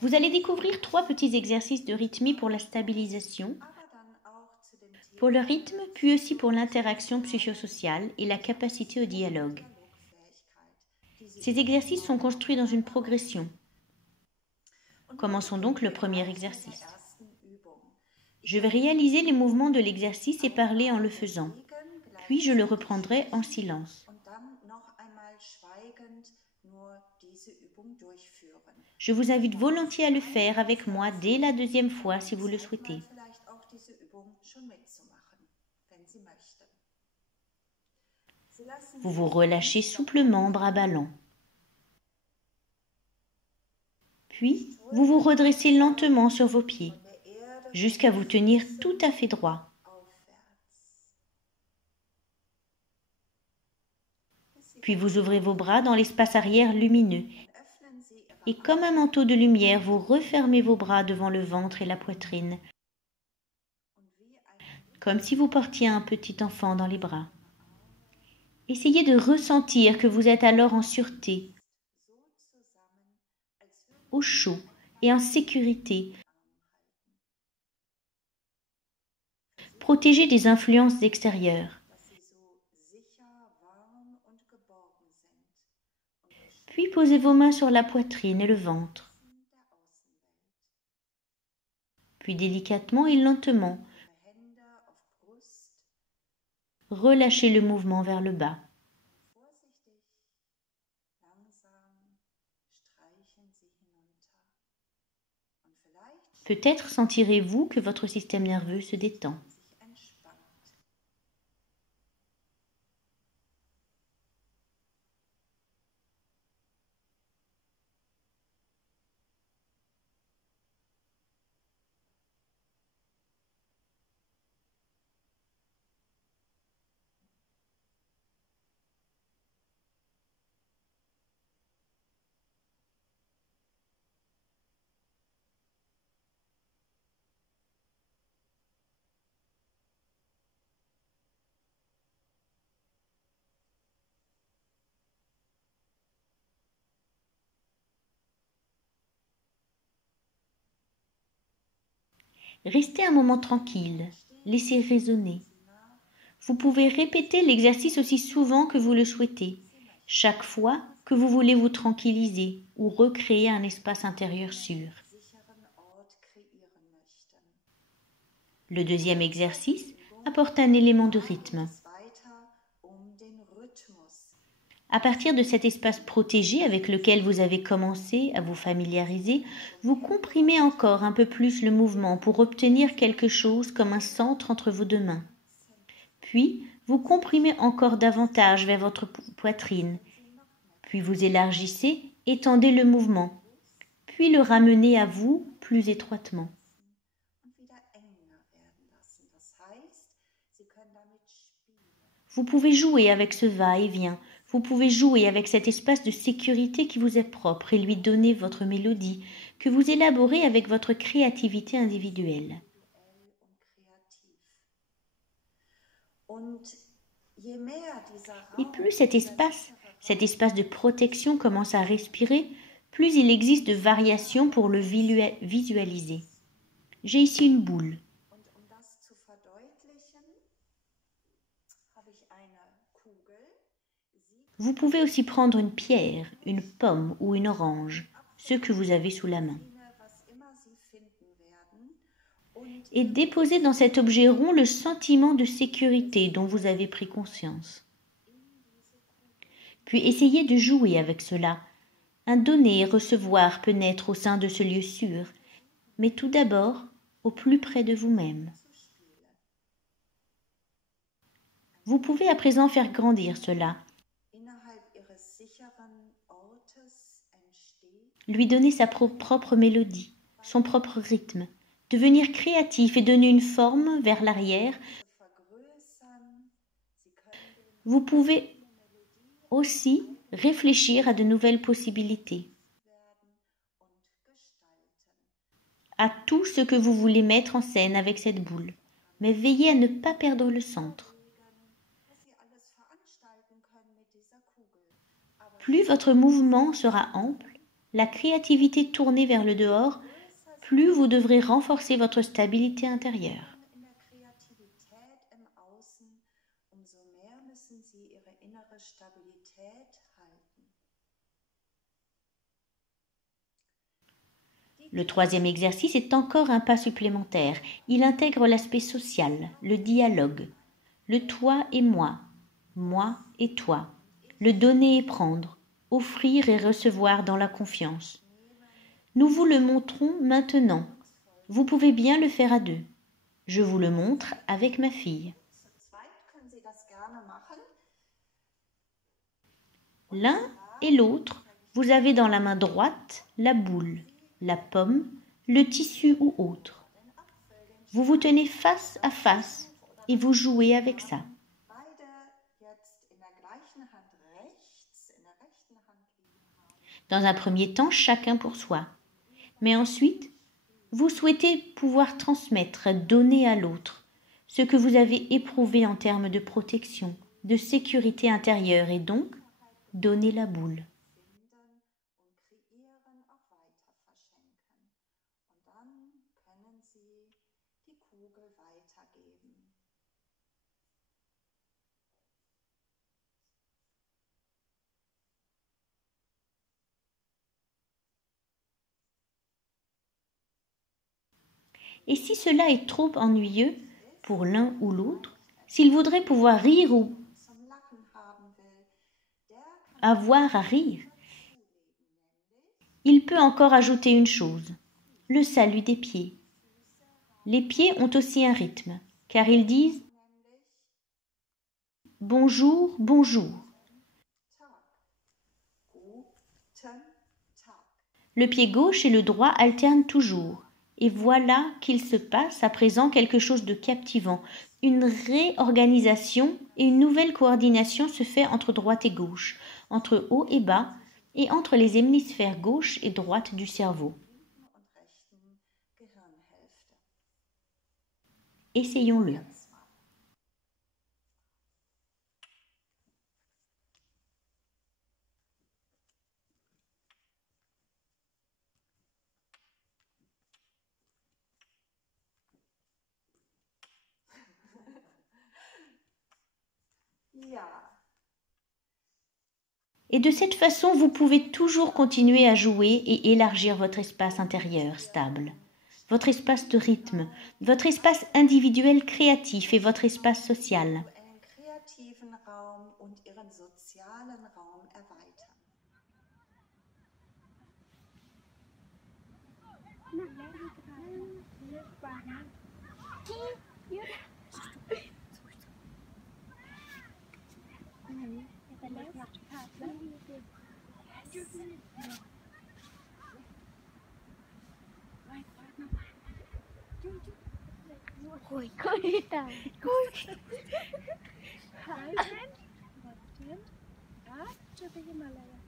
Vous allez découvrir 3 petits exercices de rythmie pour la stabilisation, pour le rythme, puis aussi pour l'interaction psychosociale et la capacité au dialogue. Ces exercices sont construits dans une progression. Commençons donc le premier exercice. Je vais réaliser les mouvements de l'exercice et parler en le faisant, puis je le reprendrai en silence. Je vous invite volontiers à le faire avec moi dès la 2e fois si vous le souhaitez. Vous vous relâchez souplement, bras ballants. Puis, vous vous redressez lentement sur vos pieds, jusqu'à vous tenir tout à fait droit. Puis vous ouvrez vos bras dans l'espace arrière lumineux. Et comme un manteau de lumière, vous refermez vos bras devant le ventre et la poitrine, comme si vous portiez un petit enfant dans les bras. Essayez de ressentir que vous êtes alors en sûreté, au chaud et en sécurité, protégé des influences extérieures. Puis posez vos mains sur la poitrine et le ventre. Puis délicatement et lentement, relâchez le mouvement vers le bas. Peut-être sentirez-vous que votre système nerveux se détend. Restez un moment tranquille, laissez résonner. Vous pouvez répéter l'exercice aussi souvent que vous le souhaitez, chaque fois que vous voulez vous tranquilliser ou recréer un espace intérieur sûr. Le 2e exercice apporte un élément de rythme. À partir de cet espace protégé avec lequel vous avez commencé à vous familiariser, vous comprimez encore un peu plus le mouvement pour obtenir quelque chose comme un centre entre vos 2 mains. Puis, vous comprimez encore davantage vers votre poitrine. Puis vous élargissez, étendez le mouvement. Puis le ramenez à vous plus étroitement. Vous pouvez jouer avec ce va-et-vient. Vous pouvez jouer avec cet espace de sécurité qui vous est propre et lui donner votre mélodie, que vous élaborez avec votre créativité individuelle. Et plus cet espace de protection commence à respirer, plus il existe de variations pour le visualiser. J'ai ici une boule. Vous pouvez aussi prendre une pierre, une pomme ou une orange, ce que vous avez sous la main, et déposer dans cet objet rond le sentiment de sécurité dont vous avez pris conscience. Puis essayez de jouer avec cela. Un donner et recevoir peut naître au sein de ce lieu sûr, mais tout d'abord au plus près de vous-même. Vous pouvez à présent faire grandir cela, lui donner sa propre mélodie, son propre rythme, devenir créatif et donner une forme vers l'arrière. Vous pouvez aussi réfléchir à de nouvelles possibilités, à tout ce que vous voulez mettre en scène avec cette boule, mais veillez à ne pas perdre le centre. Plus votre mouvement sera ample, la créativité tournée vers le dehors, plus vous devrez renforcer votre stabilité intérieure. In der Kreativität im Außen, umso mehr müssen Sie Ihre innere Stabilität halten. Le troisième exercice est encore un pas supplémentaire. Il intègre l'aspect social, le dialogue, le toi et moi et toi, le donner et prendre, offrir et recevoir dans la confiance. Nous vous le montrons maintenant. Vous pouvez bien le faire à deux. Je vous le montre avec ma fille. Zu zweit können Sie das gerne machen. L'un et l'autre, vous avez dans la main droite la boule, la pomme, le tissu ou autre. Vous vous tenez face à face et vous jouez avec ça. Beide jetzt in der gleichen Hand rechts, in der rechten Hand liegen haben. Dans un premier temps, chacun pour soi. Mais ensuite, vous souhaitez pouvoir transmettre, donner à l'autre ce que vous avez éprouvé en termes de protection, de sécurité intérieure et donc donner la boule. Finden und kreieren auch weiter verschenken. Und dann können Sie die Kugel weitergeben. Et si cela est trop ennuyeux pour l'un ou l'autre, s'il voudrait pouvoir rire ou Zum Lachen haben will, der kann avoir à rire, zulegen, nämlich il peut encore ajouter une chose, le salut des pieds. Les pieds ont aussi un rythme, car ils disent nämlich bonjour, bonjour. Tag. Guten Tag. Le pied gauche et le droit alternent toujours. Et voilà qu'il se passe à présent quelque chose de captivant. Une réorganisation et une nouvelle coordination se fait entre droite et gauche, entre haut et bas, et entre les hémisphères gauche et droite du cerveau. Linken und rechten Gehirnhälfte. Essayons-le. Jetzt mal. Ja. Et de cette façon, vous pouvez toujours continuer à jouer et élargir votre espace intérieur stable, votre espace de rythme, votre espace individuel créatif et votre espace social. Individuellen kreativen Raum und Ihren sozialen Raum erweitern. Himalaya.